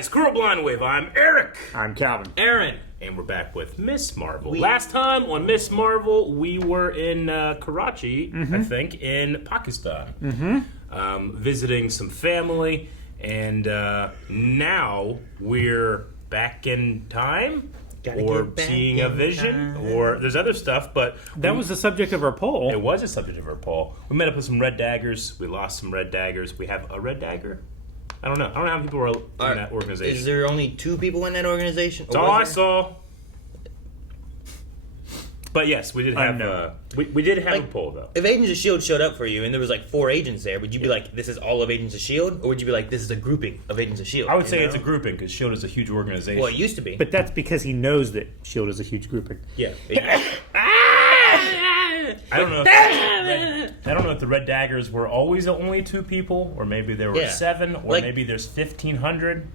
guys, Squirrel Blind Wave. I'm Eric. I'm Calvin. Aaron. And we're back with Miss Marvel. Last time on Miss Marvel, we were in Karachi, I think, in Pakistan, visiting some family, and now we're back in time, or seeing a vision, or there's other stuff, but... That was the subject of our poll. It was a subject of our poll. We met up with some red daggers. We lost some red daggers. We have a red dagger. I don't know how many people were in that organization. Is there only 2 people in that organization? That's all I saw. But yes, we did have we did have a poll though. If Agents of S.H.I.E.L.D. showed up for you and there was like 4 agents there, would you be like, this is all of Agents of S.H.I.E.L.D.? Or would you be like, this is a grouping of Agents of S.H.I.E.L.D.? I would say it's a grouping because S.H.I.E.L.D. is a huge organization. Well, it used to be. But that's because he knows that S.H.I.E.L.D. is a huge grouping. Yeah. I don't know if the Red Daggers were always only 2 people, or maybe there were 7, or maybe there's 1,500.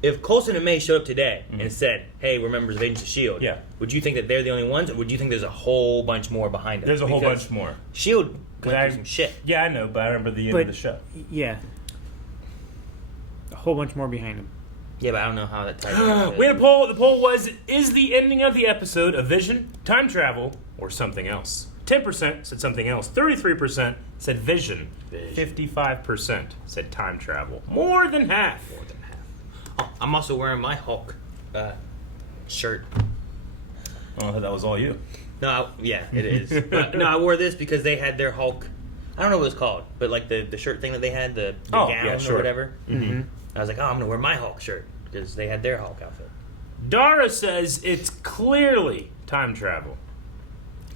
If Coulson and May showed up today and said, hey, we're members of Agents of S.H.I.E.L.D., would you think that they're the only ones, or would you think there's a whole bunch more behind them? There's a whole bunch more. S.H.I.E.L.D. went through some shit. Yeah, I know, but I remember the end of the show. Yeah. A whole bunch more behind him. Yeah, but I don't know how that ties in. We had a poll. The poll was, is the ending of the episode a vision, time travel, or something else? 10% said something else. 33% said vision. 55% said time travel. More than half. Oh, I'm also wearing my Hulk shirt. Oh, that was all you. No, yeah, it is. No, I wore this because they had their Hulk. I don't know what it's called, but like the shirt thing that they had, the gown or whatever. Mm-hmm. I was like, I'm going to wear my Hulk shirt because they had their Hulk outfit. Dara says it's clearly time travel.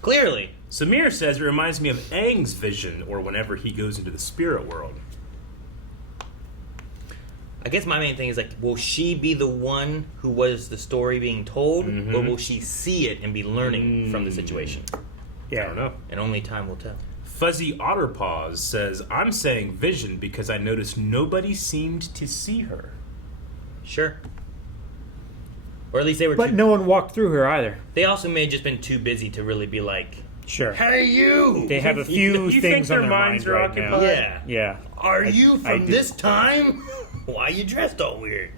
Clearly. Samir says it reminds me of Aang's vision, or whenever he goes into the spirit world. I guess my main thing is, like, will she be the one who was the story being told, or will she see it and be learning from the situation? Yeah, I don't know. And only time will tell. Fuzzy Otterpaws says, I'm saying vision because I noticed nobody seemed to see her. Sure. Or at least they were But no one walked through her either. They also may have just been too busy to really be like, sure. Hey, you! They have a few things on their minds right occupied? now. Yeah. Are you from do. this time? Why are you dressed all weird?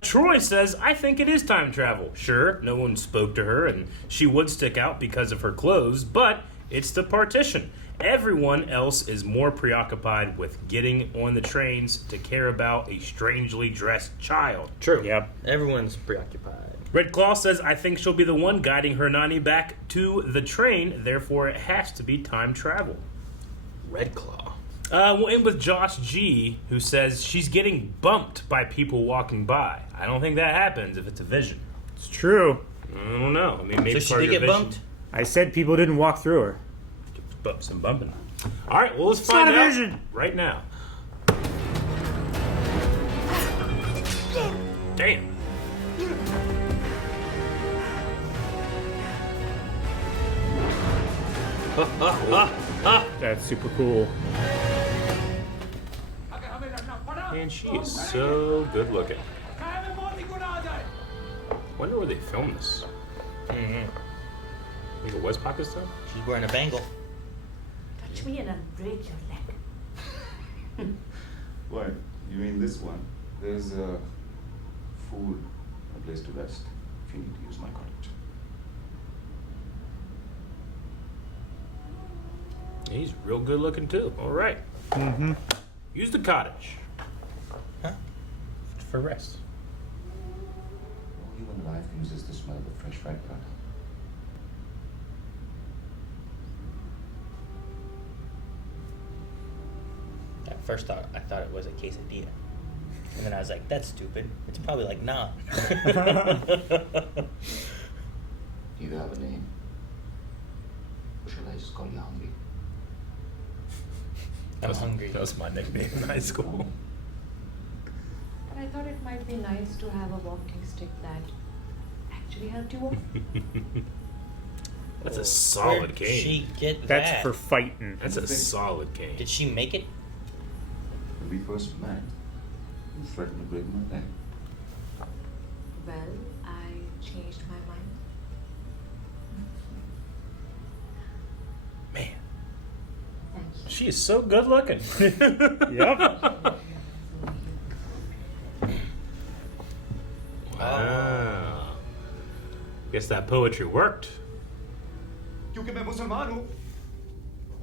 Troy says, I think it is time travel. Sure, no one spoke to her, and she would stick out because of her clothes, but it's the partition. Everyone else is more preoccupied with getting on the trains to care about a strangely dressed child. True. Yep. Everyone's preoccupied. Red Claw says, I think she'll be the one guiding her nanny back to the train, therefore it has to be time travel. Red Claw. We'll end with Josh G, who says she's getting bumped by people walking by. I don't think that happens if it's a vision. It's true. I don't know. I mean, maybe So she did get bumped? I said people didn't walk through her. Bumps and bumping. All right, well, let's find not a out vision. right now. Damn. That's super cool. Man, she is so good looking. Wonder where they filmed this. Mm-hmm. I think it was Pakistan? She's wearing a bangle. Touch me and I'll break your leg. What? You mean this one? There's food, a place to rest, if you need to use my cottage. He's real good looking too. All right. Mm-hmm. Use the cottage. Huh? For rest. Even life uses the smell of the fresh red butter. At first I thought it was a quesadilla. And then I was like, that's stupid. It's probably like naan. Do you have a name? Or shall I just call you Hungry? I'm hungry. That was my nickname in high school. But I thought it might be nice to have a walking stick that actually helped you walk. That's a solid Where'd cane. she get That's that? for fighting. That's a solid cane. Did she make it? When we first met, you threatened to break my leg. Well, I changed my mind. Man, Thank you. she is so good looking. Yep. Ah. Guess that poetry worked. क्योंकि मैं मुसलमान हूँ।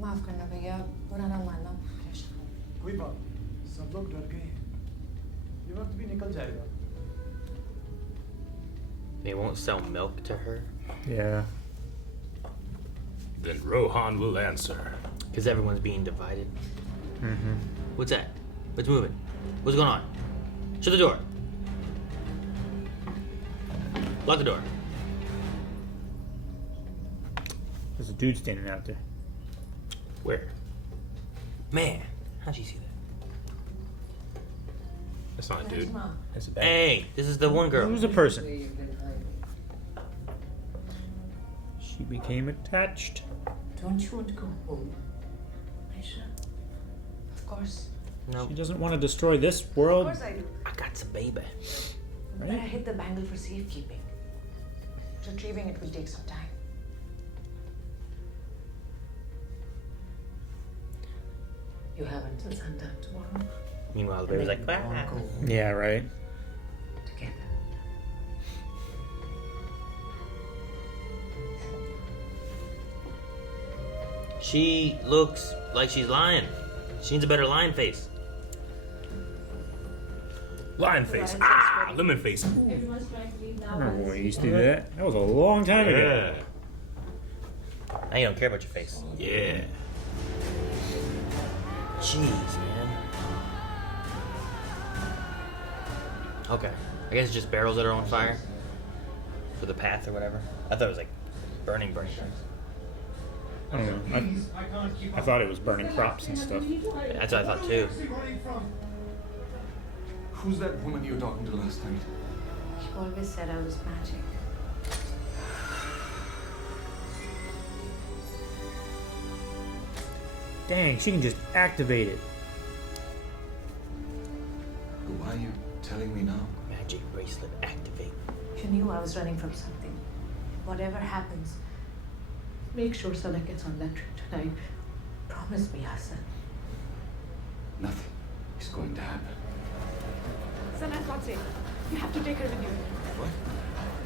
माफ करना भैया, बुरा ना मानना। कोई बात नहीं, सब लोग डर गए हैं। ये वक्त भी निकल जाएगा। They won't sell milk to her Yeah. Then Rohan will answer. because everyone's being divided. Mm-hmm. What's that? What's moving? What's going on? Shut the door. Lock the door. There's a dude standing out there. Where? Man, how'd you see that? That's not a dude. Mom. That's a bag. Hey, this is the one girl. Who's a person? She became attached. Don't you want to go home? Aisha? Of course. No, She doesn't want to destroy this Of world. course I do. I got some baby. But I hid the bangle for safekeeping. Retrieving it will take some time. You have until sundown tomorrow. Meanwhile, the baby's like, Then you all "Ah." go home Yeah, right. together. She looks like she's lying. She needs a better lion face. Lion face. Ah, lemon face. Ooh. I remember when we used to do that. That was a long time ago. Yeah. Now you don't care about your face. Yeah. Jeez, man. Okay. I guess it's just barrels that are on fire. For the path or whatever. I thought it was like burning things. I don't know. I thought it was burning crops and stuff. That's what I thought too. Who's that woman you were talking to last night? You always said I was magic. Dang, she can just activate it. Why are you telling me now? Magic bracelet activate. You knew I was running from something. Whatever happens, make sure Sana gets on that trip tonight. Promise me, Hassan. Nothing is going to happen. Sana's not safe. You have to take her with you. What?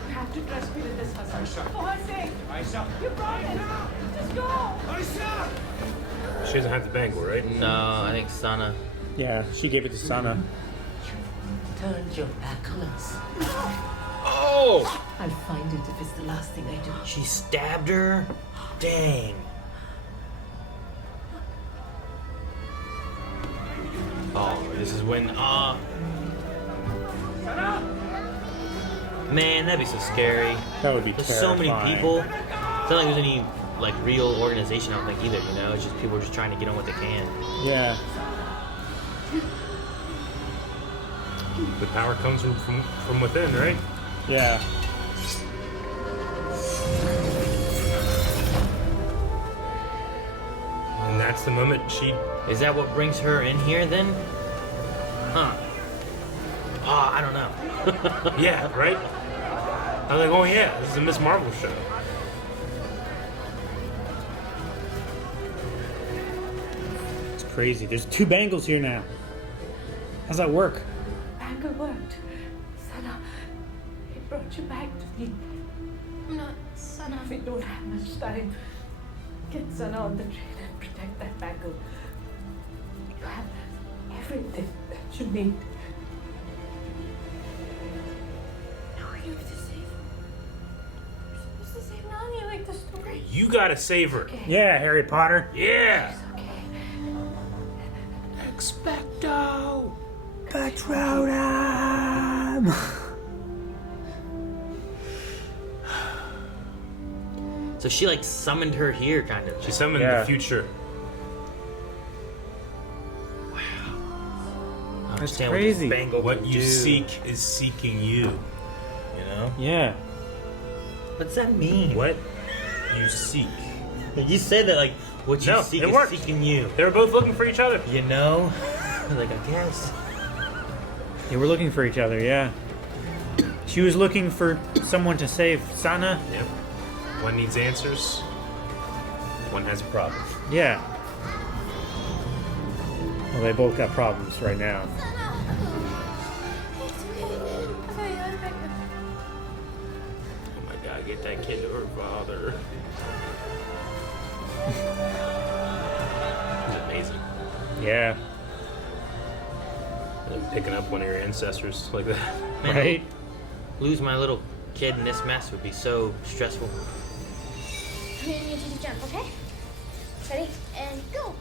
You have to trust me with this, Hassan. Aisha. For her sake. Aisha. You promised. Just go. Aisha! She doesn't have the bangle, right? No, I think Sana. Yeah, she gave it to Sana. Turned your back on us. Oh! I'll find it if it's the last thing I do. She stabbed her? Dang. Oh, this is when, man, that'd be so scary. That would be There's terrifying. so many people. It's not like there's any, like, real organization, I don't think, either, you know? It's just people just trying to get on what they can. Yeah. The power comes from within, right? Yeah. And that's the moment she. Is that what brings her in here, then? Huh. Oh, I don't know. Yeah, right? I'm like, oh yeah, this is a Miss Marvel show. It's crazy. There's 2 bangles here now. How's that work? Bangle worked. Sana, it brought you back to me. No, Sana. We don't have much time. Get Sana on the train and protect that bangle. You have everything that you need. No, you have to save. You're supposed to save Nani like the story. You gotta save her. Yeah, Harry Potter. Yeah. Okay. Expecto. Patronum! So she, like, summoned her here, kind of. She summoned Yeah. the future. I That's understand crazy. What, this bangle What can you do, seek is seeking you. You know? Yeah. What does that mean? What you seek. You said that, like, what you No, seek it is worked. seeking you. They were both looking for each other. You know? Like, I guess. They were looking for each other, yeah. She was looking for someone to save Sana. Yep. One needs answers. One has a problem. Yeah. Well, they both got problems right now. Sana! It's okay. Okay, I'm back. get that kid to her father. It's amazing. Yeah. And picking up one of your ancestors like that. Man, Right? lose my little kid in this mess would be so stressful. I'm gonna need you to jump, okay? Ready? And go!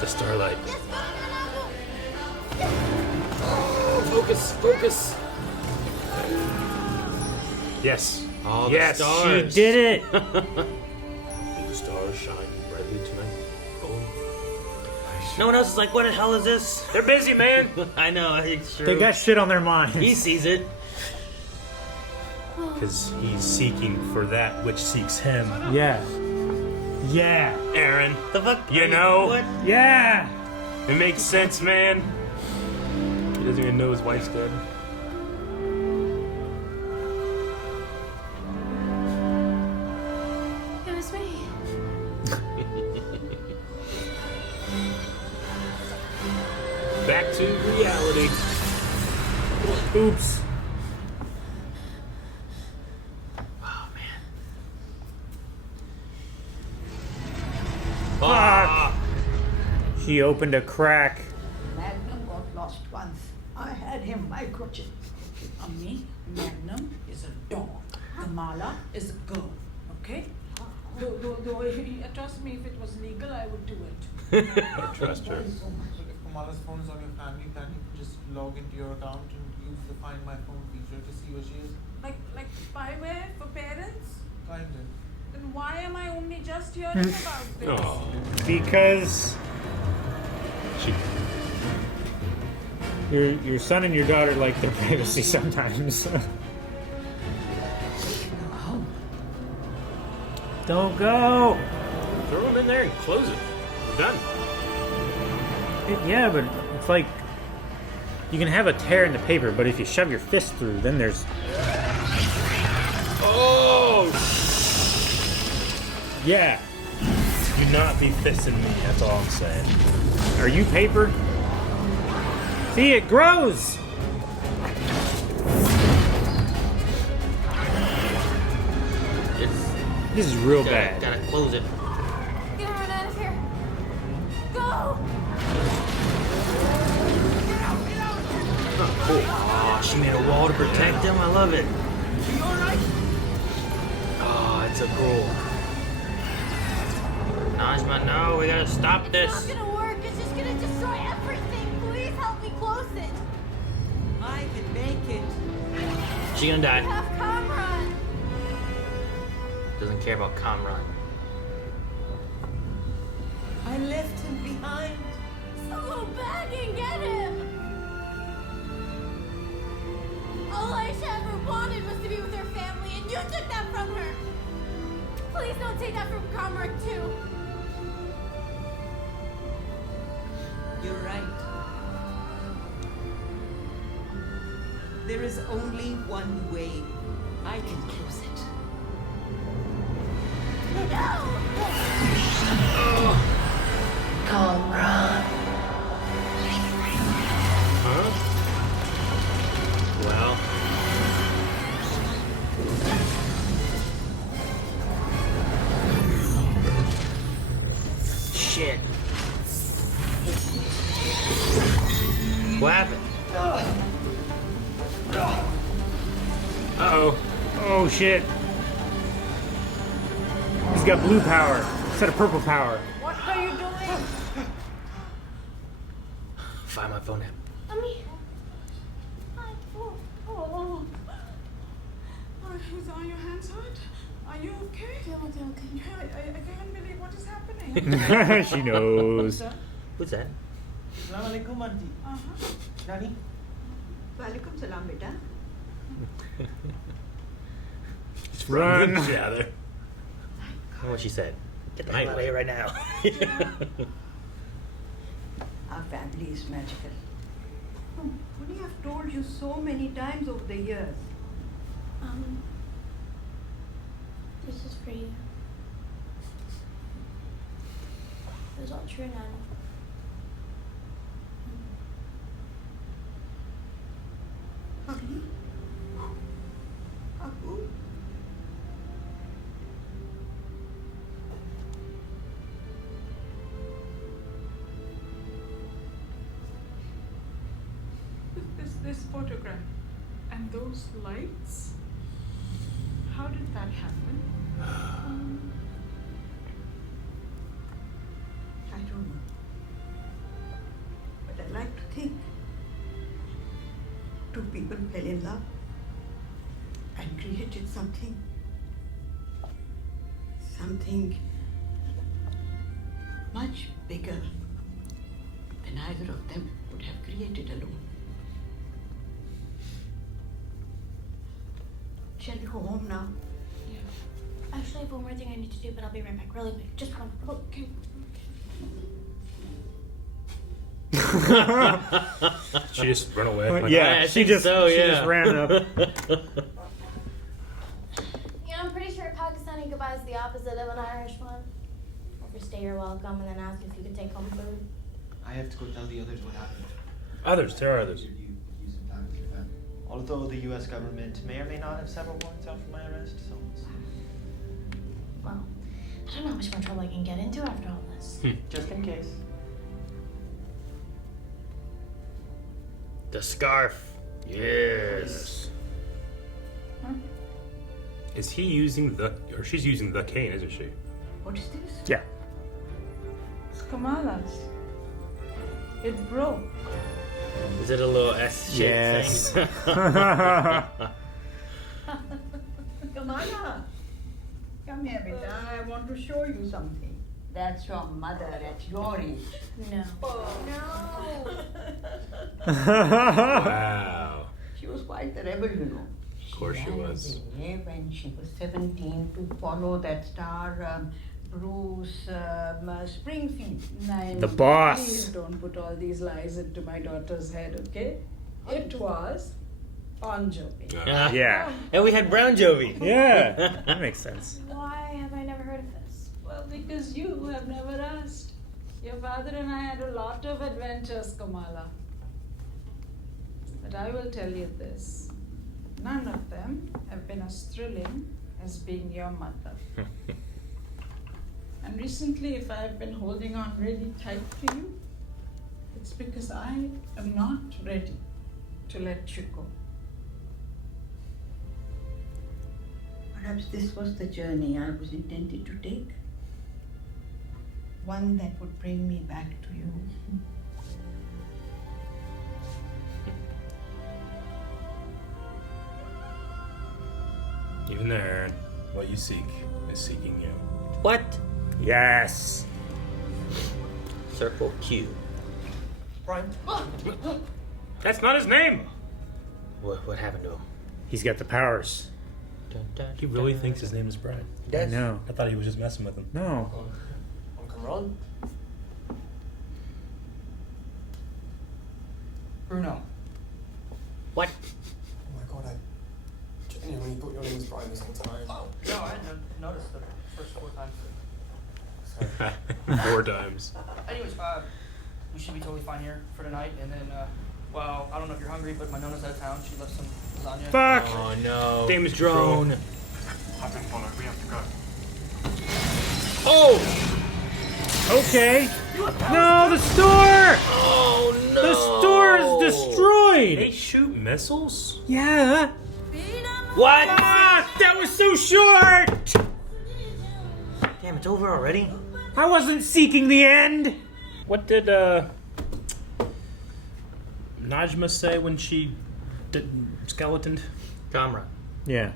The starlight. Yes, go, go, go, Focus, focus. Yes. All the Yes. She stars. did it! The stars shine brightly tonight. Oh. No one else is like, what the hell is this? They're busy, man. I know, it's true. They got shit on their minds. He sees it. Because he's seeking for that which seeks him. Yeah. Yeah. Aaron, The fuck? You know. What? Yeah! it makes sense, man. He doesn't even know his wife's dead. It was me. Back to reality. Oops. Oh, man. Fuck! She opened a crack. Magnum got lost once. I had him microchipped. Me, Magnum is a dog. Kamala is a girl. Okay? Trust me, if it was legal, I would do it. I trust her. So if Kamala's phone is on your family plan, you can just log into your account and use the Find My Phone feature to see where she is. Like spyware for parents? Kind of. Then why am I only just hearing about this? Oh, Because she. your son and your daughter like their privacy sometimes. Don't go! Throw him in there and close it. We're done. Yeah, but it's like you can have a tear in the paper, but if you shove your fist through, then there's Oh! yeah. Do not be fisting me. That's all I'm saying. Are you paper? See, it grows. It's, This is real bad. gotta close it. Get her out of here. Go! Oh, she made a wall to protect him. I love it. Oh, it's a cool. Najma, no, we gotta stop It's this. not gonna work. It's just gonna destroy everything. Please help me close it. I can make it. She gonna We die. have Kamran. Doesn't care about Kamran. I left him behind. So go back and get him. All Aisha ever wanted was to be with her family, and you took that from her. Please don't take that from Kamran too. You're right. There is only one way. I can close it. Huh? Well, shit. What happened? Uh-oh. Oh shit. He's got blue power instead of purple power. What are you doing? Find my phone app. Mommy. Oh. Are your hands hurt? Are you okay? Okay. Yeah, I can't believe what is happening. She knows. What's that? Assalamu alaikum, auntie. Nani? Walaikum salam, beta. It's Run. Ninja there. I don't know what she said. Get the hell out of here right now. Our family is magical. What I have told you so many times over the years. This is for you. It was all true, Nana. Honey? this photograph and those lights? How did that happen? I don't know. But I like to think two people fell in love and created something much bigger than either of them would have created alone. Shall we go home now? Actually, I have one more thing I need to do, but I'll be right back really quick. Just one. Okay. She just run away. Yeah, she just ran up. I'm pretty sure a Pakistani goodbye is the opposite of an Irish one. Overstay your welcome and then ask if you could take home food. I have to go tell the others what happened. Others? There are others. You some time with your family. Although the U.S. government may or may not have several warrants out for my arrest, so we'll see. Well, I don't know how much more trouble I can get into after all this. Just in case. The scarf. Yes. Is he using or she's using the cane, isn't she? What is this? Yeah. It's Kamala's. It broke. Is it a little S shape Yes. thing? Kamala, come here, beta. I want to show you something. That's your mother at your age. No. No. Wow. She was quite the rebel, you know. Of course she was. When she was 17 to follow that star, Bruce Springfield. The boss. Please don't put all these lies into my daughter's head, okay? It was Bon Jovi. Yeah. And we had Brown Jovi. Yeah. That makes sense. Why have I never heard of this? Well, because you have never asked. Your father and I had a lot of adventures, Kamala. But I will tell you this. None of them have been as thrilling as being your mother. And recently, if I've been holding on really tight to you, it's because I am not ready to let you go. Perhaps this was the journey I was intended to take. One that would bring me back to you. Even there, what you seek is seeking you. What? Yes. Circle Q. Brian? That's not his name. What happened to him? He's got the powers. He really thinks his name is Brian. I know. I thought he was just messing with him. No. Uncle Ron? Bruno. What? Oh my god, I genuinely thought your name was Brian this whole time. Oh, no, I hadn't noticed the first 4 times. Sorry. 4 times. Anyways, we should be totally fine here for tonight, and then, well, I don't know if you're hungry, but my Nona's out of town. She left some lasagna. Fuck! Oh no. Damage drone. I've been followed. We have to go. Oh! Okay. No, the store! Oh no! The store is destroyed! They shoot missiles? Yeah. What? Ah, that was so short! Damn, it's over already? I wasn't seeking the end! What did Najma say when she did skeletoned? Kamra. Yeah.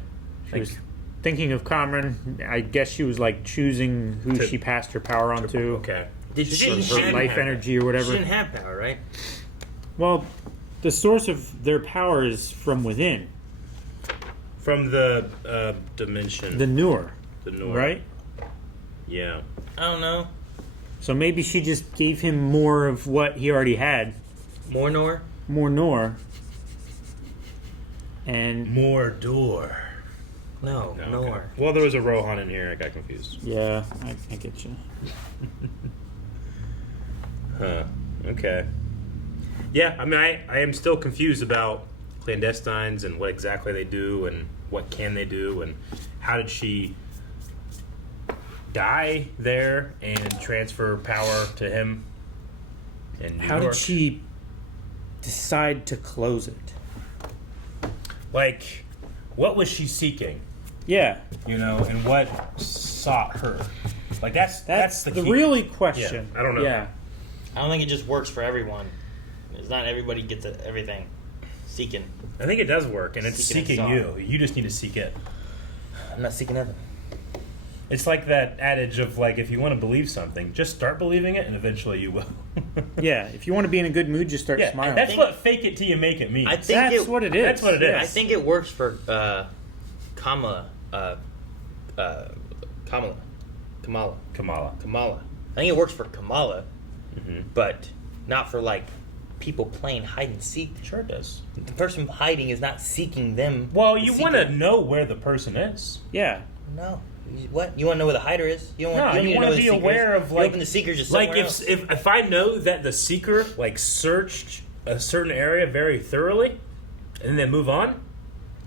She was thinking of Kamran. I guess she was like choosing who she passed her power on to. Okay. Did she Her life energy or She whatever. didn't have power, right? Well, the source of their power is from within. From the dimension. The Noor. The Noor. Right? Yeah. I don't know. So maybe she just gave him more of what he already had. More Nor? More Noor. And More door. No, No, Nor. okay. Well, there was a Rohan in here. I got confused. yeah, I get you. Huh. Okay. Yeah, I mean, I am still confused about clandestines and what exactly they do and what can they do and how did she die there and transfer power to him in New How York? did she decide to close it? Like, what was she seeking? Yeah. You know, and what sought her? Like, that's the key. really question. Yeah, I don't know. Yeah. I don't think it just works for everyone. It's not everybody gets everything. Seeking. I think it does work, and it's seeking you. You just need to seek it. I'm not seeking nothing. It's like that adage of, like, if you want to believe something, just start believing it, and eventually you will. Yeah, if you want to be in a good mood, just start smiling. And that's what fake it till you make it means. I think that's what it is. That's what it is. I think it works for Kamala. Kamala. I think it works for Kamala, but not for, like, people playing hide and seek. Sure it does. The person hiding is not seeking them. Well, you want to know where the person is. Yeah. No. What? You want to know where the hider is? You don't want, you want to be aware of, like, the seeker's just like somewhere else. if I know that the seeker, like, searched a certain area very thoroughly, and then move on.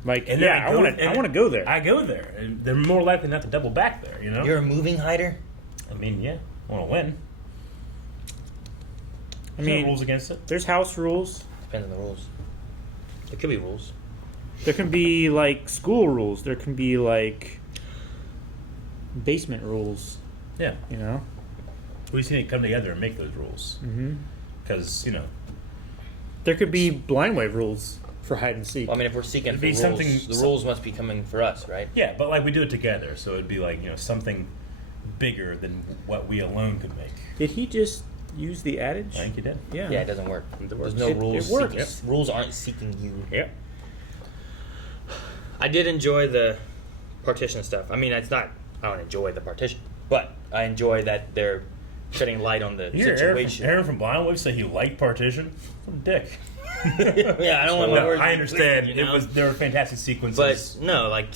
Like, and yeah, I want to go there. I go there, and they're more likely not to double back there. You know. You're a moving hider. I mean, yeah, I want to win. I mean, rules against it. There's house rules. Depends on the rules. There could be rules. There can be, like, school rules. There can be, like, basement rules. Yeah. You know? We just need to come together and make those rules. Because, you know. There could be blind wave rules for hide and seek. Well, I mean, if we're seeking for rules, the rules must be coming for us, right? Yeah, but, like, we do it together. So it'd be, like, you know, something bigger than what we alone could make. Did he just use the adage? I think he did. Yeah. Yeah, it doesn't work. There's no rules. It works. Yep. Rules aren't seeking you. Yep. I did enjoy the partition stuff. I mean, I don't enjoy the partition, but I enjoy that they're shedding light on the situation. Aaron from Blind Wave said he liked partition. What a dick. Yeah, I don't want my words. I understand. Twisted, you know? There were fantastic sequences. But no, like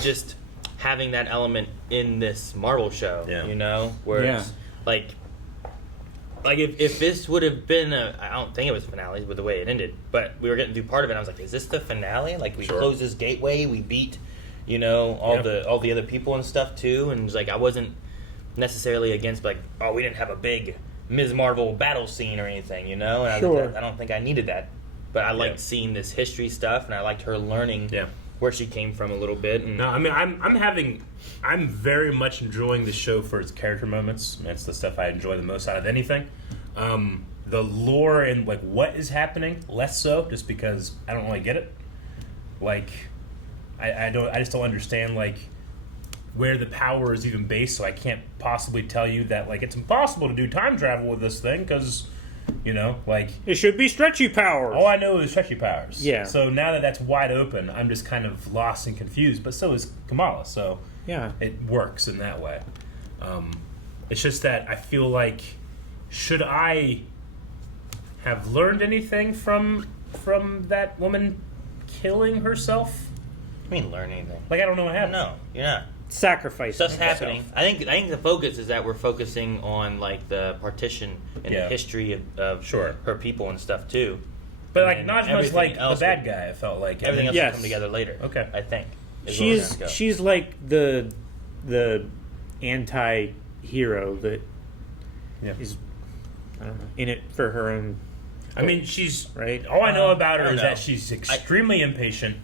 just having that element in this Marvel show, you know, where it's like if this would have been I don't think it was a finale with the way it ended, but we were getting through part of it. I was like, is this the finale? Like we closed this gateway, we beat, you know, all the other people and stuff too, and it was like I wasn't necessarily against like, oh, we didn't have a big Ms. Marvel battle scene or anything, you know, and I don't think I needed that, but I liked seeing this history stuff, and I liked her learning where she came from a little bit. And no, I mean, I'm very much enjoying the show for its character moments. That's the stuff I enjoy the most out of anything. The lore and like what is happening, less so, just because I don't really get it. Like, I just don't understand like where the power is even based. So I can't possibly tell you that like it's impossible to do time travel with this thing because. You know, like... It should be stretchy powers. All I know is stretchy powers. Yeah. So now that that's wide open, I'm just kind of lost and confused. But so is Kamala, so... Yeah. It works in that way. It's just that I feel like... Should I have learned anything from that woman killing herself? I mean, learn anything. Like, I don't know what happened. No, you're not. Sacrifice. Stuff's happening. I think the focus is that we're focusing on like the partition and the history of her people and stuff too. But like not as much like the bad guy. I felt like everything else will come together later. Okay, I think she's like the anti-hero that is I don't know in it for her own. I mean, she's right. All I know about her is that she's extremely impatient.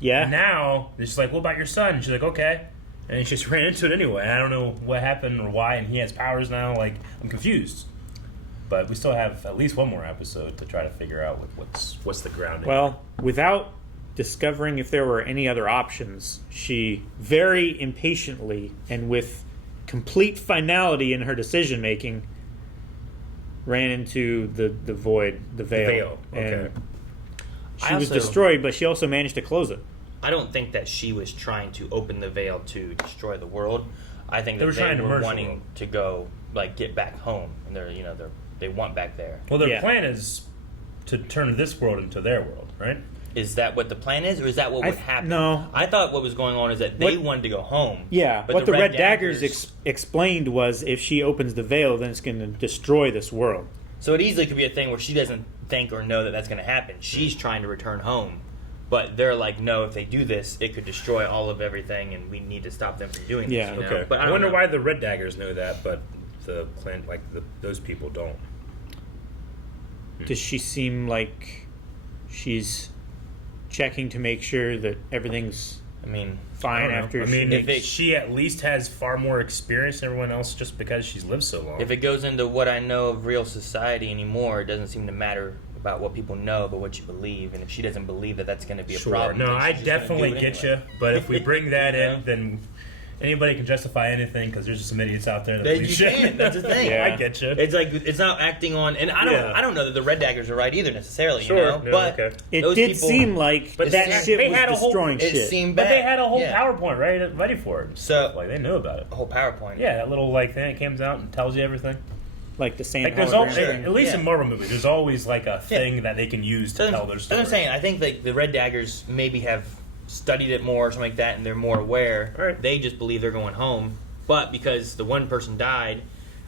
Yeah. And now it's like, what about your son? And she's like, okay. And he just ran into it anyway. I don't know what happened or why, and he has powers now. Like, I'm confused. But we still have at least one more episode to try to figure out what's the grounding. Well, without discovering if there were any other options, she very impatiently and with complete finality in her decision making ran into the void, the veil. Okay. And she was destroyed, but she also managed to close it. I don't think that she was trying to open the veil to destroy the world. I think that they were wanting to go, like, get back home, and they want back there. Well, their plan is to turn this world into their world, right? Is that what the plan is, or is that what would happen? No. I thought what was going on is that they wanted to go home. Yeah, but what the Red Daggers explained was if she opens the veil, then it's going to destroy this world. So it easily could be a thing where she doesn't think or know that that's going to happen. She's trying to return home. But they're like, no, if they do this, it could destroy all of everything, and we need to stop them from doing this. Okay. But I wonder why the Red Daggers know that, but the clan, those people don't. Does she seem like she's checking to make sure that everything's fine after? She at least has far more experience than everyone else just because she's lived so long. If it goes into what I know of real society anymore, it doesn't seem to matter about what people know, but what you believe. And if she doesn't believe that that's going to be a problem, no, I definitely get you. But if we bring that in, then anybody can justify anything because there's just some idiots out there that believe shit. That's the thing. Yeah. I get you. It's like it's not acting on, and I don't know that the Red Daggers are right either necessarily. Sure, you know? no, but okay. It did seem like that shit was destroying shit. It seemed bad. But they had a whole PowerPoint ready for it. So like they knew about it. A whole PowerPoint. Yeah, that little thing that comes out and tells you everything. Like the same. Like there's always, at least in Marvel movies, there's always like a thing that they can use to tell their story. That's what I'm saying. I think like the Red Daggers maybe have studied it more or something like that, and they're more aware. Right. They just believe they're going home, but because the one person died,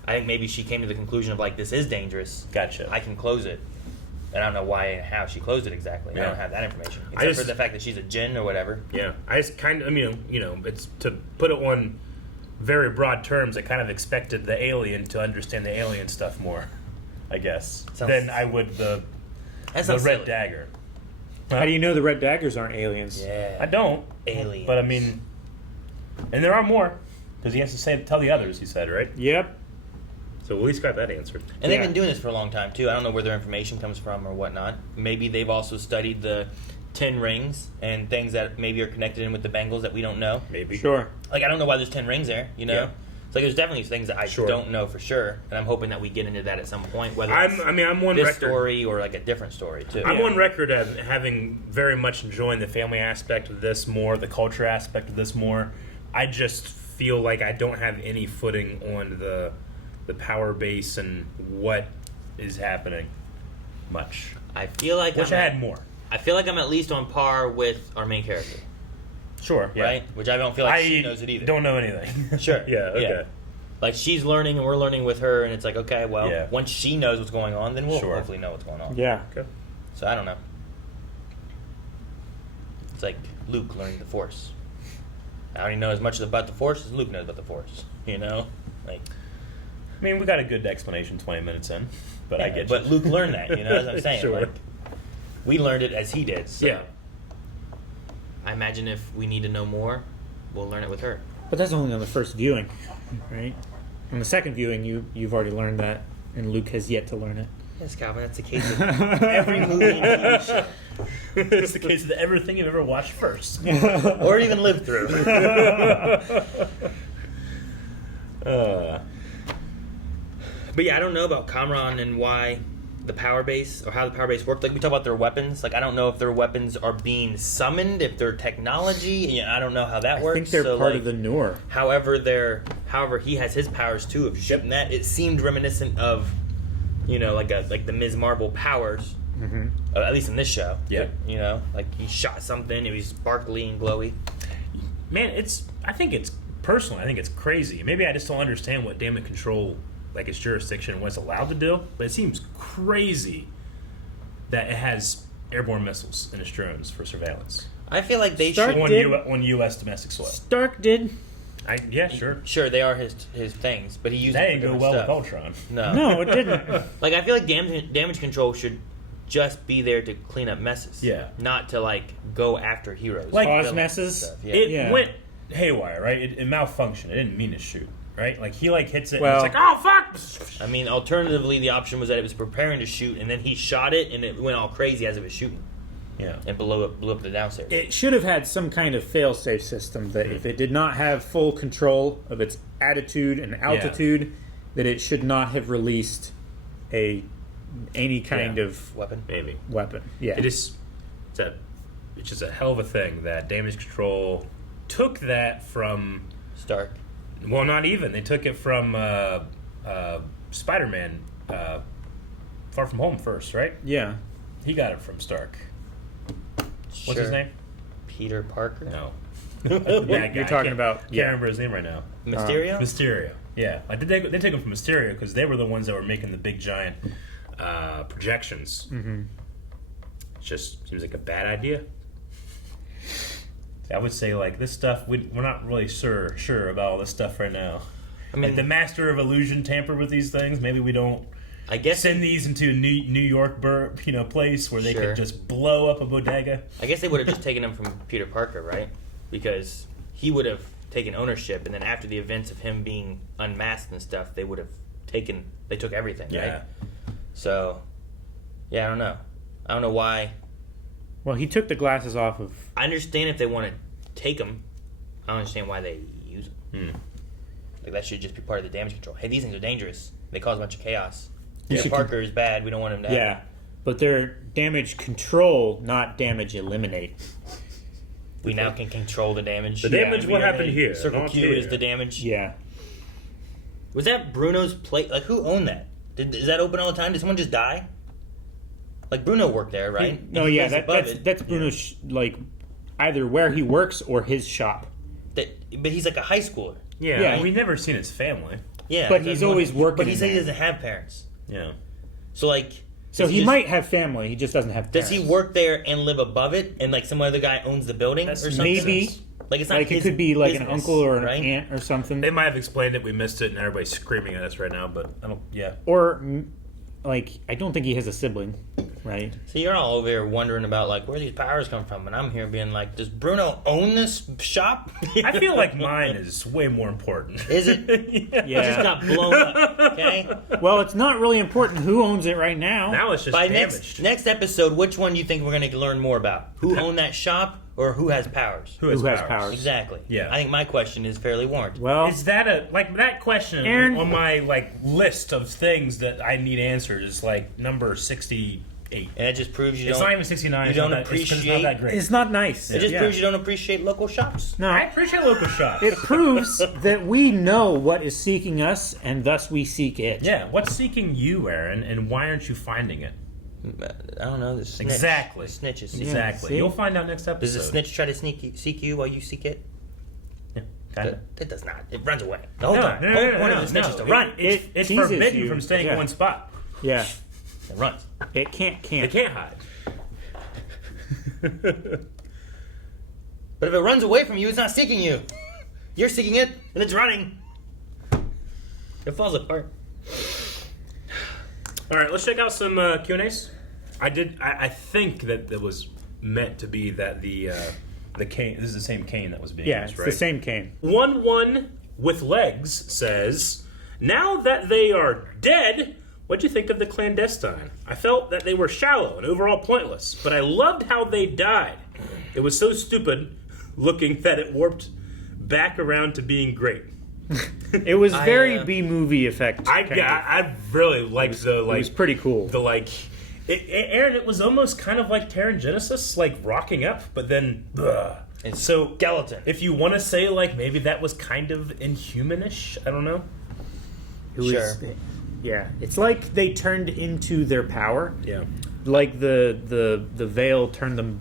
I think maybe she came to the conclusion of like this is dangerous. Gotcha. I can close it. And I don't know why and how she closed it exactly. Yeah. I don't have that information except for the fact that she's a djinn or whatever. Yeah, I just kind of, it's to put it on very broad terms. I kind of expected the alien to understand the alien stuff more, I guess, than I would the Red Dagger. How do you know the Red Daggers aren't aliens? Yeah, I don't. Aliens, but and there are more because he has to tell the others. He said, right? Yep. So at least got that answered. And they've been doing this for a long time too. I don't know where their information comes from or whatnot. Maybe they've also studied the 10 rings and things that maybe are connected in with the Bengals that we don't know. Maybe. Sure. Like I don't know why there's 10 rings there. You know. Yeah. It's like there's definitely things that I don't know for sure, and I'm hoping that we get into that at some point. Whether I'm on this record story or like a different story too. I'm on record as having very much enjoying the family aspect of this more, the culture aspect of this more. I just feel like I don't have any footing on the power base and what is happening much. I feel like I had more. I feel like I'm at least on par with our main character. Sure, yeah. Right? Which I don't feel like she knows it either. Don't know anything. Sure. Yeah, okay. Yeah. Like she's learning and we're learning with her, and it's like, okay, well, once she knows what's going on, then we'll hopefully know what's going on. Yeah. Okay. So I don't know. It's like Luke learning the Force. I don't even know as much about the Force as Luke knows about the Force. You know? Like, I mean, we got a good explanation 20 minutes in, but I get you. But Luke learned that, you know what I'm saying? Sure. Like, we learned it as he did. So yeah. I imagine if we need to know more, we'll learn it with her. But that's only on the first viewing, right? On the second viewing, you've already learned that, and Luke has yet to learn it. Yes, Calvin, that's the case of every movie and TV show. It's the case of everything you've ever watched first. Or even lived through. But yeah, I don't know about Kamran and why the power base, or how the power base worked. Like, we talk about their weapons. Like, I don't know if their weapons are being summoned, if they're technology. I don't know how that works. I think they're part of the Noor. However, he has his powers too of shooting that. It seemed reminiscent of, like the Ms. Marvel powers. Mm-hmm. At least in this show. Yeah. Like he shot something, it was sparkly and glowy. Man, I think it's crazy. Maybe I just don't understand what damage control, like its jurisdiction and what's allowed to do, but it seems crazy that it has airborne missiles in its drones for surveillance. I feel like they Stark should on U.S. domestic soil. Stark did. Yeah, sure. Sure, they are his things, but he used that it for didn't go well stuff. with Ultron. No, it didn't. Like, I feel like damage control should just be there to clean up messes. Yeah. Not to, like, go after heroes. Like, cause messes? Yeah. It went haywire, right? It malfunctioned. It didn't mean to shoot, right? Like, he, hits it well, and it's like, oh, fuck! I mean, alternatively, the option was that it was preparing to shoot, and then he shot it, and it went all crazy as it was shooting. Yeah. And blew up the downstairs. It should have had some kind of fail-safe system that if it did not have full control of its attitude and altitude, that it should not have released any kind of weapon. Maybe. Weapon. Yeah. It's just a hell of a thing that damage control took that from Stark. Well, not even. They took it from Spider-Man Far From Home first, right? Yeah. He got it from Stark. Sure. What's his name? Peter Parker? No. You're talking about... Can't remember his name right now. Mysterio? Mysterio. Yeah. They took him from Mysterio because they were the ones that were making the big giant projections. Mm-hmm. It just seems like a bad idea. I would say, this stuff, we're not really sure about all this stuff right now. I mean, the Master of Illusion tampered with these things. Maybe we don't I guess send these into a New York place where they Sure. could just blow up a bodega. I guess they would have just taken him from Peter Parker, right? Because he would have taken ownership, and then after the events of him being unmasked and stuff, they took everything, Yeah. right? So, yeah, I don't know. I don't know why. Well, he took the glasses off of. I understand if they want to take them. I don't understand why they use them. Like, that should just be part of the damage control. Hey, these things are dangerous. They cause a bunch of chaos. Peter Parker is bad. We don't want him to. Yeah, but they're damage control, not damage eliminate. We now can control the damage. The damage, what happened here? Circle Not Q here. is the damage. Yeah. Was that Bruno's plate? Like, who owned that? Is that open all the time? Did someone just die? Like, Bruno worked there, right? No, And he yeah, lives above it. that's Bruno's, like, either where he works or his shop. But he's like a high schooler. Yeah, Yeah. we've never seen his family. Yeah. But he's always working But he in said he there. doesn't have parents. Yeah. So, like... So does he just- might have family, he just doesn't have Does parents. he work there and live above it, and, like, some other guy owns the building or something? Maybe. Like, it's not Like, it his could be, like, an business, uncle or an right? aunt or something. They might have explained it. We missed it, and everybody's screaming at us right now. But I don't. Yeah. Or, like, I don't think he has a sibling, right? So you're all over here wondering about, like, where these powers come from, and I'm here being like, does Bruno own this shop? I feel like mine is way more important. Is it? Yeah. It just got blown up, okay? Well, it's not really important who owns it right now. Now it's just By damaged. next episode, which one do you think we're going to learn more about? Who owned that shop or who has powers? Who has Who has powers? powers? Exactly. Yeah. I think my question is fairly warranted. Well, Is that that question Aaron- on my list of things that I need answered is like number 68. And it just proves you It's don't... not even 69. You it's don't not that, it's 'cause it's appreciate... not that great. it's not nice. It just Yeah. proves you don't appreciate local shops. No, I appreciate local shops. it proves that we know what is seeking us, and thus we seek it. Yeah, what's seeking you, Aaron, and why aren't you finding it? I don't know. The snitch. Exactly. The snitch is... Exactly. see? You'll find out next episode. Does the snitch try to seek you while you seek it? Yeah, kinda. It does not. It runs away. The whole time. No, The no, whole no, point no, of the snitch no. is to run. It's teases forbidden you. from staying Yeah. in one spot. Yeah. It runs. It can't. It can't hide. But if it runs away from you, it's not seeking you. You're seeking it, and it's running. It falls apart. All right, let's check out some Q&As. I think that it was meant to be that the cane. This is the same cane that was being Yeah, used, it's right? the same cane. 1-1 with legs says, now that they are dead, what'd you think of the clandestine? I felt that they were shallow and overall pointless, but I loved how they died. It was so stupid looking that it warped back around to being great. It was very I, B-movie effect. I really liked the It was pretty cool. the Aaron, it was almost kind of like Terran Genesis, like rocking up, but then It's so skeleton. if you want to say like maybe that was kind of inhumanish, I don't know. It was, Sure. Yeah, it's like they turned into their power. Yeah. Like the veil turned them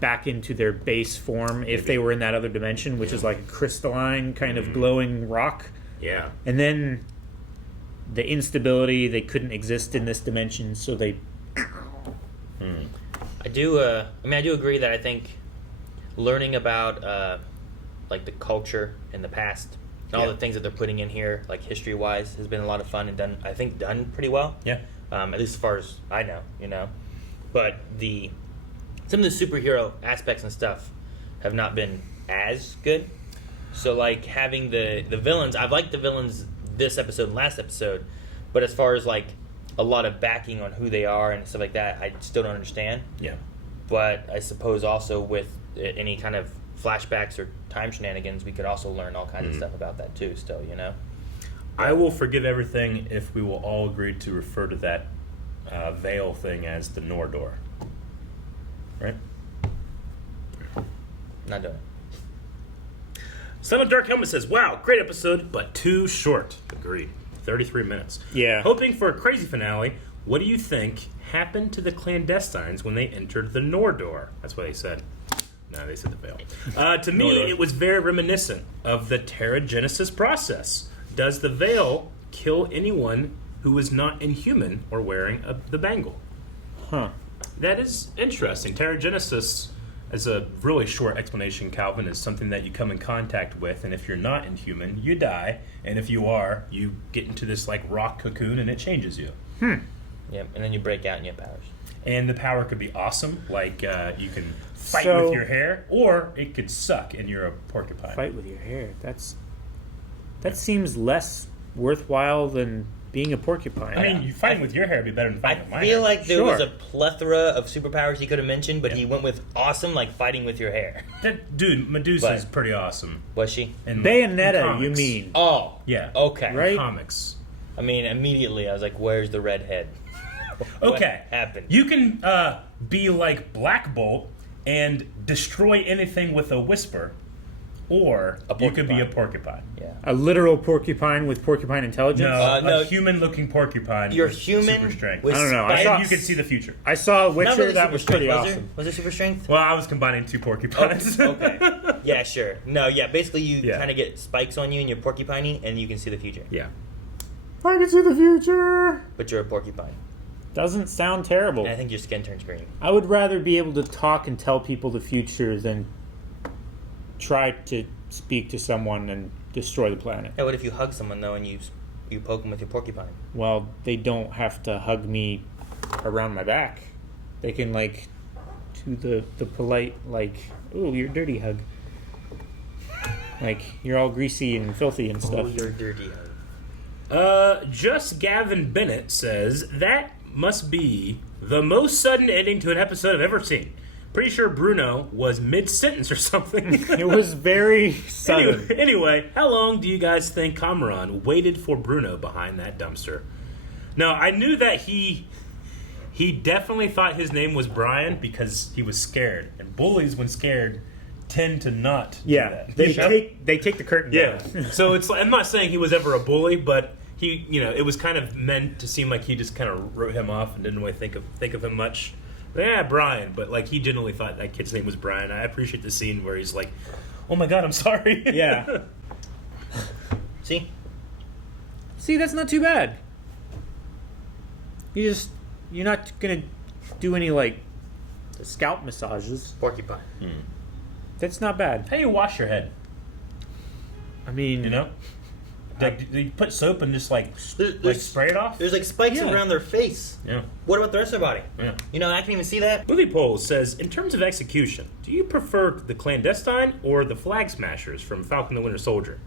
back into their base form if they were in that other dimension, which is like a crystalline kind of glowing rock. Yeah. And then the instability, they couldn't exist in this dimension, so they... I do agree that I think learning about like the culture and the past and all Yeah. the things that they're putting in here, like history-wise, has been a lot of fun and done pretty well. Yeah. At least as far as I know, But some of the superhero aspects and stuff have not been as good. So like having the villains, I've liked the villains this episode and last episode, but as far as like a lot of backing on who they are and stuff like that, I still don't understand. Yeah. But I suppose also with any kind of flashbacks or time shenanigans, we could also learn all kinds of stuff about that too. Still, I will forgive everything if we will all agree to refer to that veil thing as the Nordor. Right? Not doing it. Son of Dark Helmet says, wow, great episode, but too short. Agreed. 33 minutes. Yeah. Hoping for a crazy finale, what do you think happened to the clandestines when they entered the Nordor? That's what they said. No, they said the veil. To me, Nordor. it was very reminiscent of the Terragenesis process. Does the veil kill anyone who is not inhuman or wearing the bangle? Huh. That is interesting. Terragenesis, as a really short explanation, Calvin, is something that you come in contact with, and if you're not inhuman, you die, and if you are, you get into this like rock cocoon and it changes you. Yep, and then you break out and you have powers. And the power could be awesome, like you can fight So- with your hair, or it could suck and you're a porcupine. Fight with your hair. That seems less worthwhile than being a porcupine. I mean, you fighting with your hair would be better than fighting with my I feel hair. like there was Sure. a plethora of superpowers he could have mentioned, but he went with awesome, like fighting with your hair. Dude, Medusa's But- pretty awesome. Was she? In Bayonetta, in you comics. mean? Oh, Yeah. okay. Right? Comics. I mean, immediately I was like, "Where's the red head?" Okay. What happened? You can be like Black Bolt and destroy anything with a whisper, or you could be a porcupine. Yeah. A literal porcupine with porcupine intelligence? No, No. a human-looking porcupine. You're with human super strength. with I don't know. I spikes? saw- You can see the future. I saw Not Witcher. really That super was strength, pretty was awesome. there? Was there super strength? Well, I was combining two porcupines. Okay. Yeah, sure. No, yeah. Basically, you Yeah. kind of get spikes on you, and you're porcupiney, and you can see the future. Yeah. I can see the future. But you're a porcupine, Doesn't sound terrible. and I think your skin turns green. I would rather be able to talk and tell people the future than try to speak to someone and destroy the planet. Yeah. What if you hug someone though, and you poke them with your porcupine? Well, they don't have to hug me around my back. They can like do the polite like, "Oh, you're dirty" hug. Like you're all greasy and filthy and stuff. Oh, you're dirty. Just Gavin Bennett says that must be the most sudden ending to an episode I've ever seen. Pretty sure Bruno was mid-sentence or something. It was very sudden. Anyway, how long do you guys think Cameron waited for Bruno behind that dumpster? No, I knew that he definitely thought his name was Brian because he was scared. And bullies, when scared, tend to not do Yeah, that. they take the curtain Yeah. down. So it's like, I'm not saying he was ever a bully, but he, it was kind of meant to seem like he just kind of wrote him off and didn't really think of him much. Yeah, Brian, but like he genuinely thought that kid's name was Brian. I appreciate the scene where he's like, "Oh my God, I'm sorry." Yeah. See, that's not too bad. You're not gonna do any like scalp massages. porcupine. That's not bad. How do you wash your head? I mean, Like, do you put soap and just like spray it off? There's like spikes Yeah. around their face. Yeah. What about the rest of their body? Yeah. I can't even see that. Movie Poll says, in terms of execution, do you prefer the clandestine or the flag smashers from Falcon the Winter Soldier?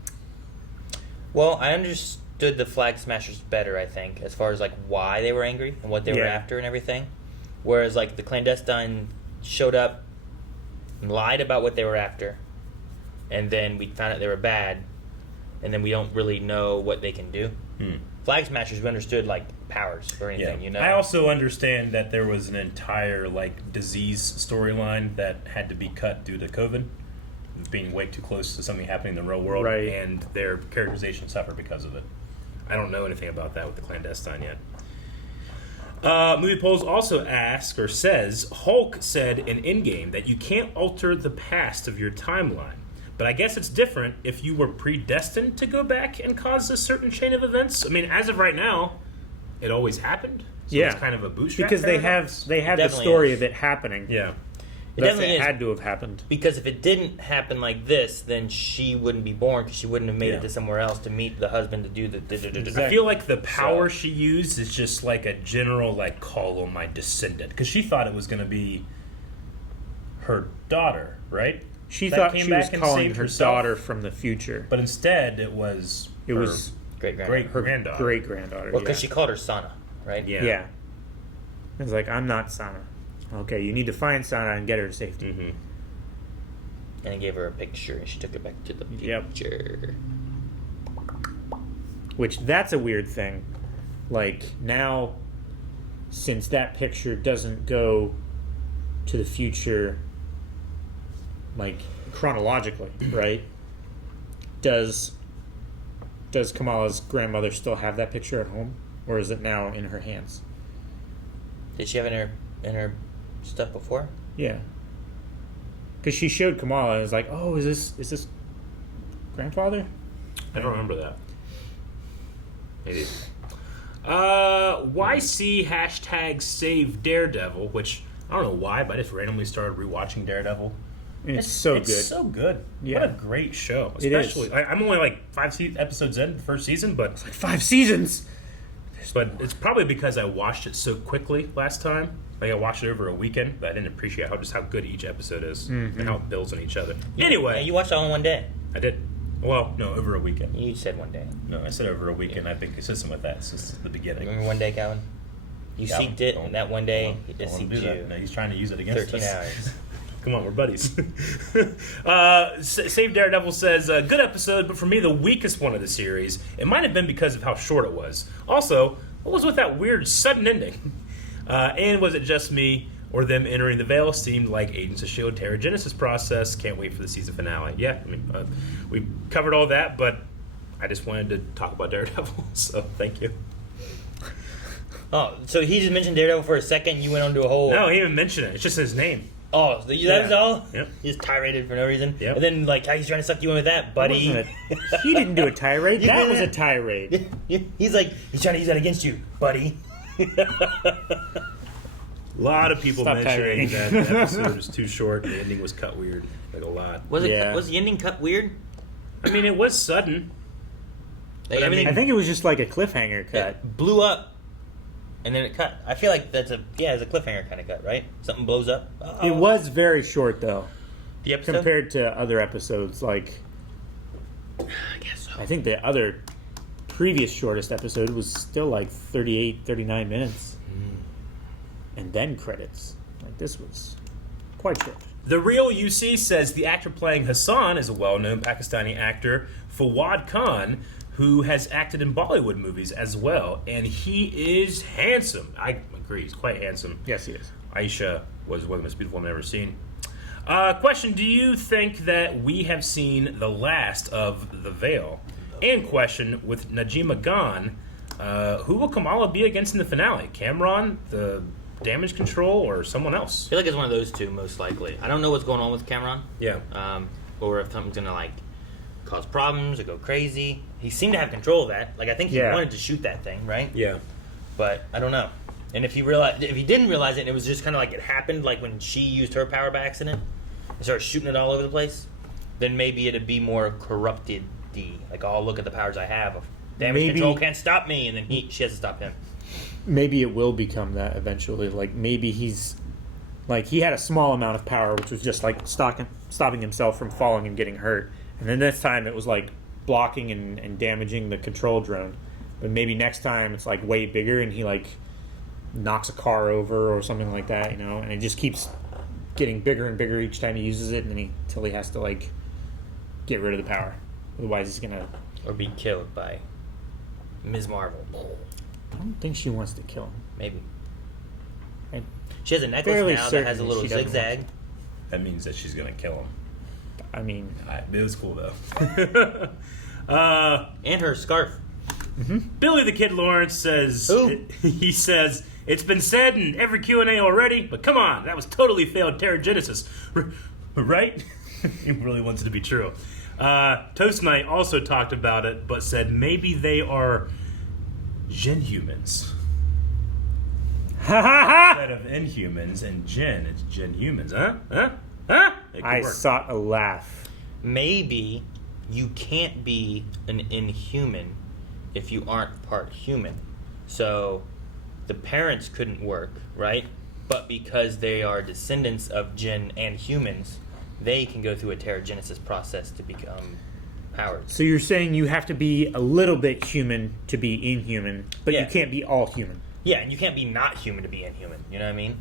Well, I understood the flag smashers better, I think, as far as like why they were angry and what they were Yeah. after and everything. Whereas like the clandestine showed up and lied about what they were after, and then we found out they were bad, and then we don't really know what they can do. Flag smashers, we understood like powers or anything, I also understand that there was an entire like disease storyline that had to be cut due to COVID, being way too close to something happening in the real world, Right. and their characterization suffered because of it. I don't know anything about that with the clandestine yet. Movie Polls also asks or says, Hulk said in Endgame that you can't alter the past of your timeline. But I guess it's different if you were predestined to go back and cause a certain chain of events. I mean, as of right now, it always happened. So Yeah. it's kind of a bootstrap because they paradox. have the Definitely story is. of it happening. Yeah. It Thus definitely it is. had to have happened. Because if it didn't happen like this, then she wouldn't be born because she wouldn't have made Yeah. it to somewhere else to meet the husband to do the. I feel like the power So- she used is just like a general, like, call on my descendant. Because she thought it was going to be her daughter, right? She That thought came she was back and calling saved her herself. daughter from the future. But instead, it was great great grandmother. granddaughter. Great granddaughter. Well, yeah. because she called her Sana, right? Yeah. It's like, I'm not Sana. Okay, you need to find Sana and get her to safety. Mm-hmm. And I gave her a picture, and she took it back to the Yep. future. Which, that's a weird thing. Like, now, since that picture doesn't go to the future, like, chronologically, right? Does Kamala's grandmother still have that picture at home? Or is it now in her hands? Did she have it in her stuff before? Yeah. Because she showed Kamala and was like, oh, is this grandfather? I don't remember that. Maybe. YC hashtag save Daredevil, which I don't know why, but I just randomly started rewatching Daredevil. It's so good. It's so good. Yeah. What a great show. It is. Especially, I'm only like 5 episodes in the first season, but Like 5 seasons. But it's probably because I watched it so quickly last time. Like, I watched it over a weekend, but I didn't appreciate how good each episode is and how it builds on each other. Anyway. Yeah, you watched it all in one day. I did. Well, no, over a weekend. You said one day. No, I said over a weekend. I've been consistent with that since the beginning. Remember one day, Calvin? You seeked it, and that one day, it seeked you. No, he's trying to use it against 13 us. hours. Come on, we're buddies. Save Daredevil says, good episode, but for me, the weakest one of the series. It might have been because of how short it was. Also, what was with that weird sudden ending? And was it just me or them entering the Veil? Seemed like Agents of S.H.I.E.L.D. Terrigenesis process. Can't wait for the season finale. Yeah, I mean, we covered all that, but I just wanted to talk about Daredevil, so thank you. Oh, so he just mentioned Daredevil for a second, you went on to a whole... No, he didn't mention it. It's just his name. Oh, that was all? Yep. He just tiraded for no reason? Yep. And then, like, how he's trying to suck you in with that, buddy. He didn't do a tirade. That was a tirade. He's like, he's trying to use that against you, buddy. A lot of people mentioning that the episode was too short. The ending was cut weird. Like, a lot. Was the ending cut weird? I mean, it was sudden. Like, I think it was just like a cliffhanger cut. It blew up, and then it cut. I feel like it's a cliffhanger kind of cut, right? Something blows up. Oh. It was very short, though. The episode? Compared to other episodes, like... I guess so. I think the other previous shortest episode was still like 38, 39 minutes. And then credits. Like, this was quite short. The Real UC says the actor playing Hassan is a well-known Pakistani actor, Fawad Khan, who has acted in Bollywood movies as well, and he is handsome. I agree, he's quite handsome. Yes, he is. Aisha was one of the most beautiful women I've ever seen. Question, do you think that we have seen the last of The Veil? And question, with Najima gone, who will Kamala be against in the finale? Cameron, the damage control, or someone else? I feel like it's one of those two, most likely. I don't know what's going on with Cameron. Yeah. Or if something's going to, like, cause problems or go crazy. He seemed to have control of that. Like, I think he wanted to shoot that thing, right? Yeah. But I don't know. And if he didn't realize it, and it was just kind of like it happened, like when she used her power by accident and started shooting it all over the place, then maybe it'd be more corrupted. Like, oh, look at the powers I have. Damage control can't stop me, and then she has to stop him. Maybe it will become that eventually. Like, maybe he's... Like, he had a small amount of power, which was just, like, stopping himself from falling and getting hurt. And then this time it was, like, blocking and damaging the control drone. But maybe next time it's, like, way bigger, and he, like, knocks a car over or something like that, you know? And it just keeps getting bigger and bigger each time he uses it, and then until he has to, like, get rid of the power. Otherwise he's gonna... Or be killed by Ms. Marvel. I don't think she wants to kill him. Maybe. I'm she has a necklace now that has a little zigzag. That means that she's going to kill him. I mean... It was cool, though. And her scarf. Mm-hmm. Billy the Kid Lawrence says... He says, it's been said in every Q&A already, but come on, that was totally failed Terrigenesis. Right? He really wants it to be true. Toast Knight also talked about it, but said maybe they are Gen humans. Instead of Inhumans and Gen, it's Gen humans. Huh? I sought a laugh. Maybe you can't be an Inhuman if you aren't part human. So the parents couldn't work, right? But because they are descendants of Gen and humans, they can go through a Terrigenesis process to become powers. So you're saying you have to be a little bit human to be inhuman, but you can't be all human. Yeah, and you can't be not human to be inhuman. You know what I mean?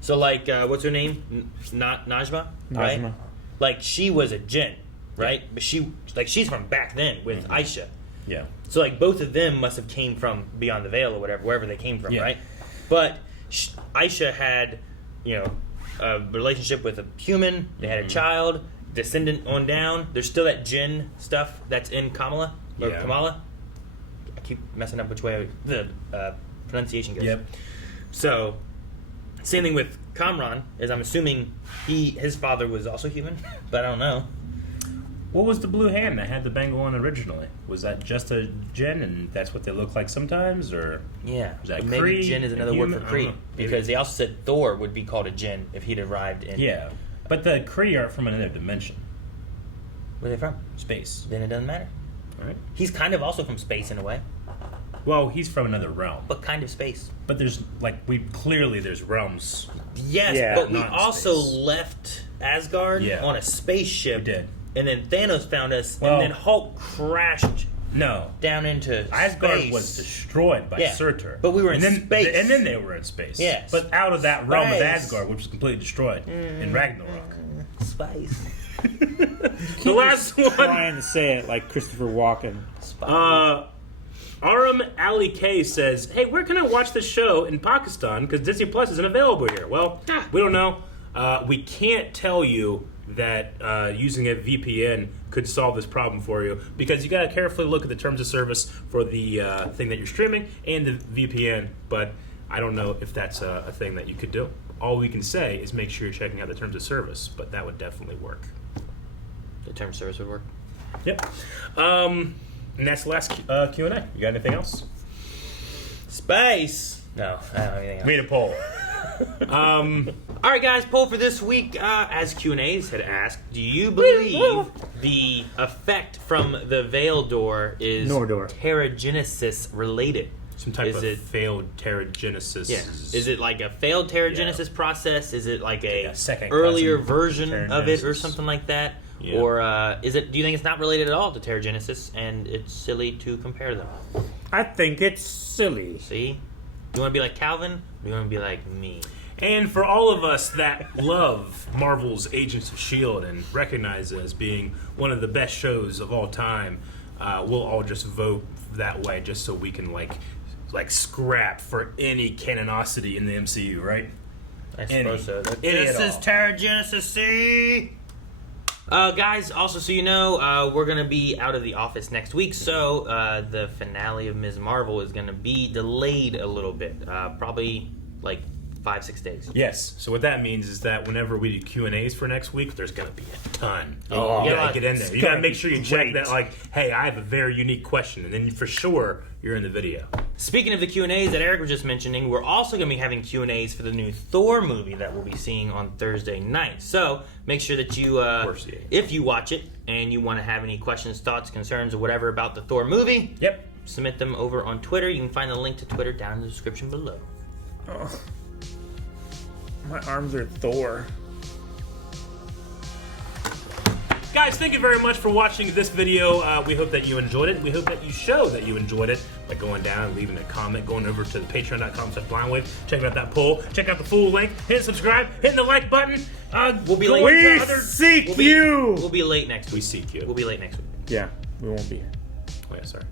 So, like, what's her name? Najma? Right? Najma. Like, she was a Jinn, right? But she's from back then with Aisha. Yeah. So, like, both of them must have came from beyond the veil or whatever, wherever they came from, right? But Aisha had, a relationship with a human. They had a child, descendant on down. There's still that Jinn stuff that's in Kamala or Kamala. I keep messing up which way the pronunciation goes. Yep. So, same thing with Kamran, is I'm assuming his father was also human, but I don't know. What was the blue hand that had the bangle on originally? Was that just a Jinn, and that's what they look like sometimes, or was that maybe Kree, Jinn is another word for Kree, because they also said Thor would be called a Jinn if he'd arrived in. Yeah, but the Kree are from another dimension. Where are they from? Space. Then it doesn't matter. All right. He's kind of also from space in a way. Well, he's from another realm. What kind of space? But there's there's realms. Yes, but we not in also space. left Asgard on a spaceship. We did. And then Thanos found us, Well- and then Hulk crashed No. down into Asgard space. was destroyed by Surtur. But we were in space. And then they were in space. Yes. But out of that realm of Space. Asgard, which was completely destroyed in Ragnarok. Spice. The last one. Trying to say it like Christopher Walken. Aram Ali K says, "Hey, where can I watch this show in Pakistan? Because Disney Plus isn't available here." Well, we don't know. We can't tell you that using a VPN could solve this problem for you, because you got to carefully look at the terms of service for the thing that you're streaming and the VPN. But I don't know if that's a thing that you could do. All we can say is make sure you're checking out the terms of service, but that would definitely work. The term of service would work. Yep. And that's the last Q&A. You got anything else? Space. No, I don't have anything else. Made a poll. All right, guys. Poll for this week, as Q&A's had asked, do you believe the effect from the Veil Door is Nordor. Terrigenesis related? Some type of failed Terrigenesis. Yeah. Is it like a failed Terrigenesis process? Is it like a second earlier cousin version of it, or Terrigenesis. something like that? Yeah. Or is it? Do you think it's not related at all to Terrigenesis, and it's silly to compare them? I think it's silly. See, you want to be like Calvin, or you want to be like me? And for all of us that love Marvel's Agents of S.H.I.E.L.D. and recognize it as being one of the best shows of all time, we'll all just vote that way just so we can like scrap for any canonicity in the MCU, right? I suppose so. Any This at is all. Terrigenesis. See? Guys, also so you know, we're going to be out of the office next week, so the finale of Ms. Marvel is going to be delayed a little bit. Probably like 5-6 days. Yes. So what that means is that whenever we do Q&As for next week, there's going to be a ton. And Oh, you yeah. got to get in there. It's You got to gonna make be sure you check great. that, like, hey, I have a very unique question. And then for sure, you're in the video. Speaking of the Q&As that Eric was just mentioning, we're also going to be having Q&As for the new Thor movie that we'll be seeing on Thursday night. So make sure that you, if you watch it and you want to have any questions, thoughts, concerns, or whatever about the Thor movie, submit them over on Twitter. You can find the link to Twitter down in the description below. Oh. My arms are Thor. Guys, thank you very much for watching this video. We hope that you enjoyed it. We hope that you show that you enjoyed it by going down and leaving a comment, going over to the patreon.com/blindwave, checking out that poll, checking out the full link, hitting subscribe, hitting the like button. We'll be going late. to We other- seek you! We'll be late next week. We seek you. We'll be late next week. Yeah, we won't be here. Oh, yeah, sorry.